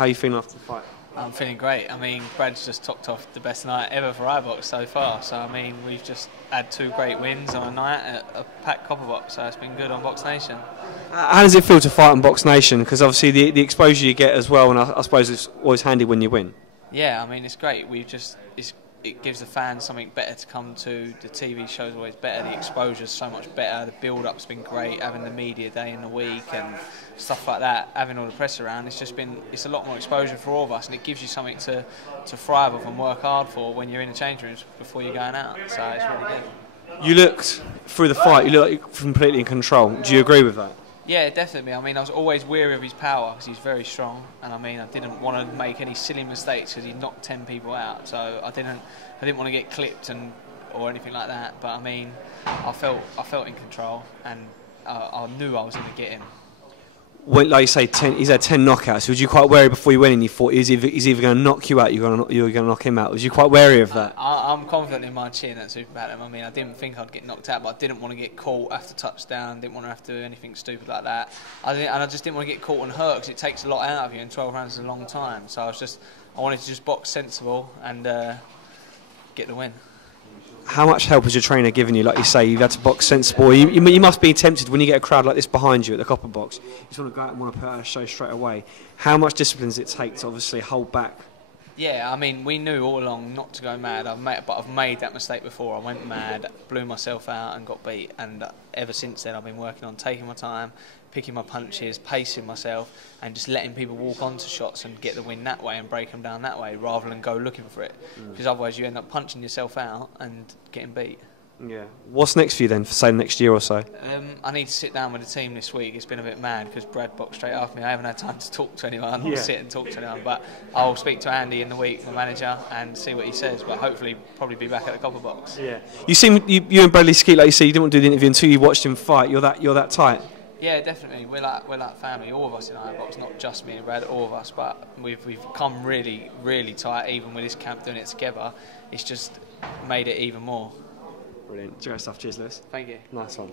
How are you feeling after the fight? I'm feeling great. I mean, Brad's just topped off the best night ever for iBox so far. So, I mean, we've just had 2 great wins on a night at a packed copper box. So it's been good on Box Nation. How does it feel to fight on Box Nation? Because obviously the exposure you get as well, and I suppose it's always handy when you win. Yeah, I mean, it's great. It gives the fans something better to come to. The TV show's always better. The exposure's so much better. The build-up's been great. Having the media day in the week and stuff like that, having all the press around, it's a lot more exposure for all of us, and it gives you something to thrive off and work hard for when you're in the change rooms before you're going out. So it's really good. You looked through the fight. You looked completely in control. Do you agree with that? Yeah, definitely. I mean, I was always weary of his power because he's very strong, and I mean, I didn't want to make any silly mistakes because he knocked 10 people out. So I didn't want to get clipped or anything like that. But I mean, I felt in control, and I knew I was going to get him. When, like you say, he's had 10 knockouts. Was you quite wary before you went in? You thought he's either going to knock you out, you were going to knock him out. Was you quite wary of that? I'm confident in my chin at super bantam. I mean, I didn't think I'd get knocked out, but I didn't want to get caught after touchdown. Didn't want to have to do anything stupid like that. I just didn't want to get caught and hurt because it takes a lot out of you, and 12 rounds is a long time. So I wanted to just box sensible and get the win. How much help has your trainer given you? Like you say, you've had to box sensible. You must be tempted when you get a crowd like this behind you at the copper box. You just want to go out and want to put out a show straight away. How much discipline does it take to obviously hold back? Yeah, I mean, we knew all along not to go mad. But I've made that mistake before. I went mad, blew myself out and got beat. And ever since then, I've been working on taking my time, picking my punches, pacing myself, and just letting people walk onto shots and get the win that way and break them down that way, rather than go looking for it. Because otherwise you end up punching yourself out and getting beat. Yeah. What's next for you then, for say the next year or so? I need to sit down with the team this week. It's been a bit mad because Brad boxed straight after me. I haven't had time to talk to anyone or sit and talk to anyone. But I'll speak to Andy in the week, my manager, and see what he says. But hopefully, probably be back at the copper box. Yeah. You and Bradley Skeet, like you say, you didn't want to do the interview until you watched him fight. You're that tight. Yeah, definitely. We're like family. All of us in iBox, not just me and Brad. All of us. But we've come really, really tight. Even with this camp doing it together, it's just made it even more. Brilliant. Great stuff. Cheers, Lewis. Thank you. Nice one.